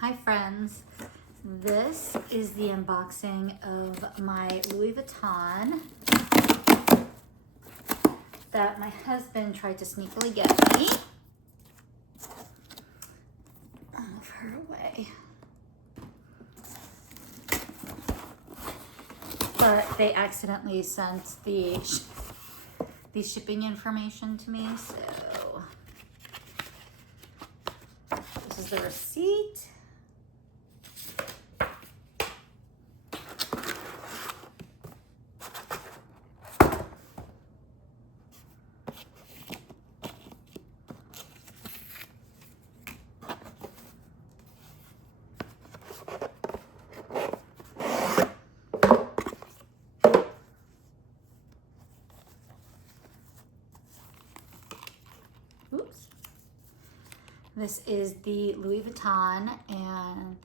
Hi friends, this is the unboxing of my Louis Vuitton that my husband tried to sneakily get me. I'll move her away. But they accidentally sent the shipping information to me, so this is the receipt. Oops. This is the Louis Vuitton and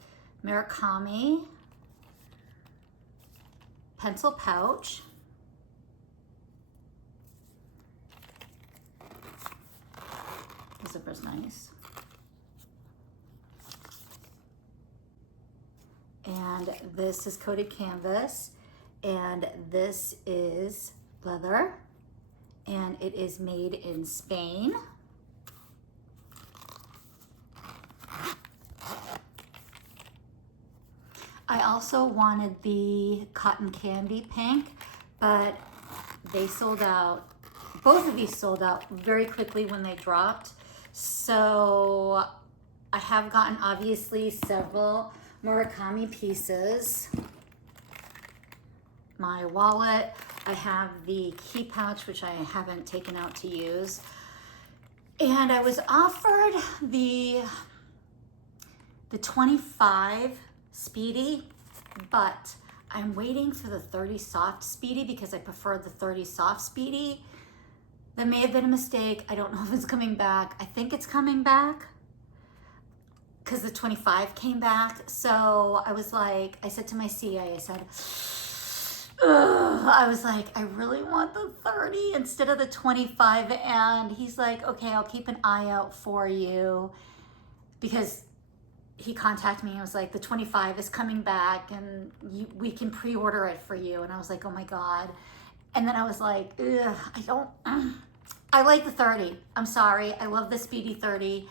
Murakami pencil pouch. The zipper's nice. And this is coated canvas, and this is leather, and it is made in Spain. I also wanted the cotton candy pink, but they sold out. Both of these sold out very quickly when they dropped. So I have gotten obviously several Murakami pieces. My wallet, I have the key pouch, which I haven't taken out to use. And I was offered the 25 Speedy, but I'm waiting for the 30 soft Speedy because I prefer the 30 soft Speedy. That may have been a mistake. I don't know if it's coming back. I think it's coming back because the 25 came back. So I was like, I said to my CA, I said, ugh. I was like, I really want the 30 instead of the 25. And he's like, okay, I'll keep an eye out for you, because he contacted me and was like, the 25 is coming back and we can pre-order it for you. And I was like, oh my God. And then I was like, ugh, I like the 30. I'm sorry. I love the Speedy 30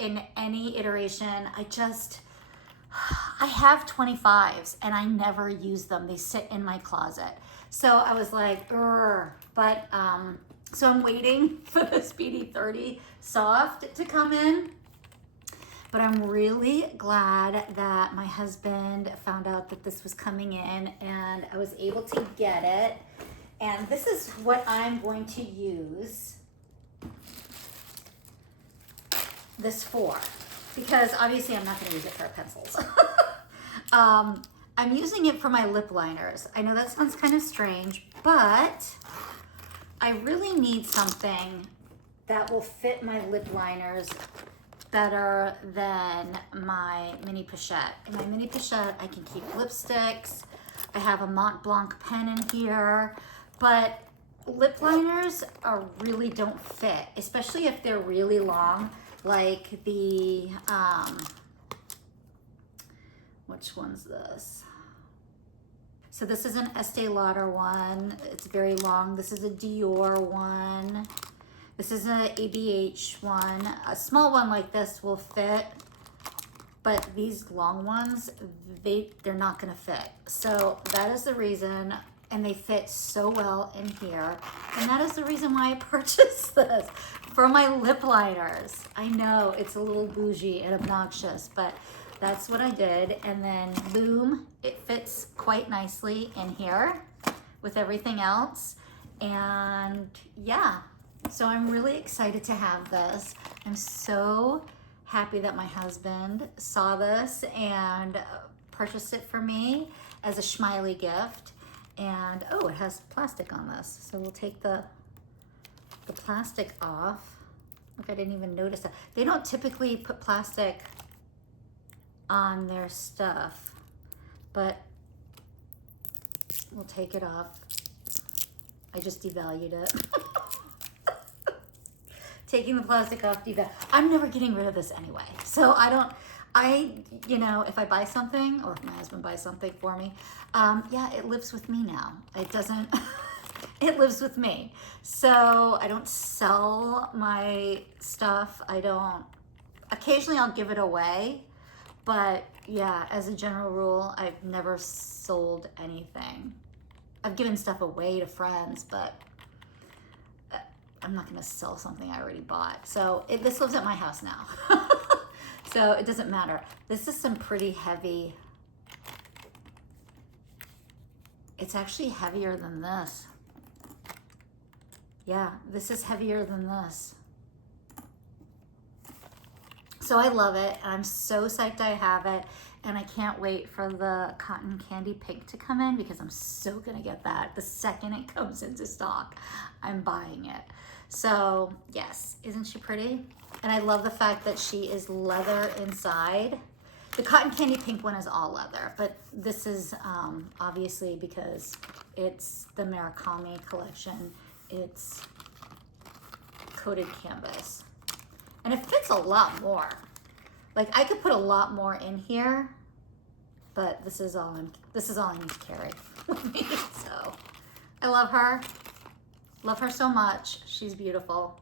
in any iteration. I have 25s and I never use them. They sit in my closet. So I was like, but, so I'm waiting for the Speedy 30 soft to come in. But I'm really glad that my husband found out that this was coming in and I was able to get it. And this is what I'm going to use this for, because obviously I'm not going to use it for pencils. I'm using it for my lip liners. I know that sounds kind of strange, but I really need something that will fit my lip liners better than my mini pochette. In my mini pochette, I can keep lipsticks. I have a Mont Blanc pen in here, but lip liners really don't fit, especially if they're really long, like the, which one's this? So this is an Estee Lauder one. It's very long. This is a Dior one. This is an ABH one. A small one like this will fit, but these long ones, they're not gonna fit. So that is the reason, and they fit so well in here. And that is the reason why I purchased this, for my lip liners. I know it's a little bougie and obnoxious, but that's what I did. And then Loom, it fits quite nicely in here with everything else. And yeah. So I'm really excited to have this. I'm so happy that my husband saw this and purchased it for me as a Schmiley gift. And oh, it has plastic on this. So we'll take the plastic off. Look, I didn't even notice that. They don't typically put plastic on their stuff, but we'll take it off. I just devalued it. Taking the plastic off, I'm never getting rid of this anyway. So I You know, if I buy something or if my husband buys something for me, yeah, it lives with me now. It doesn't, it lives with me. So I don't sell my stuff. Occasionally I'll give it away, but yeah, as a general rule, I've never sold anything. I've given stuff away to friends, but I'm not gonna sell something I already bought. So this lives at my house now. So it doesn't matter. This is some pretty heavy. It's actually heavier than this. Yeah, this is heavier than this. So I love it. I'm so psyched I have it. And I can't wait for the cotton candy pink to come in because I'm so gonna get that. The second it comes into stock, I'm buying it. So yes, isn't she pretty? And I love the fact that she is leather inside. The cotton candy pink one is all leather, but this is obviously because it's the Murakami collection. It's coated canvas. And it fits a lot more. Like I could put a lot more in here, but this is all I need to carry with me. So I love her so much. She's beautiful.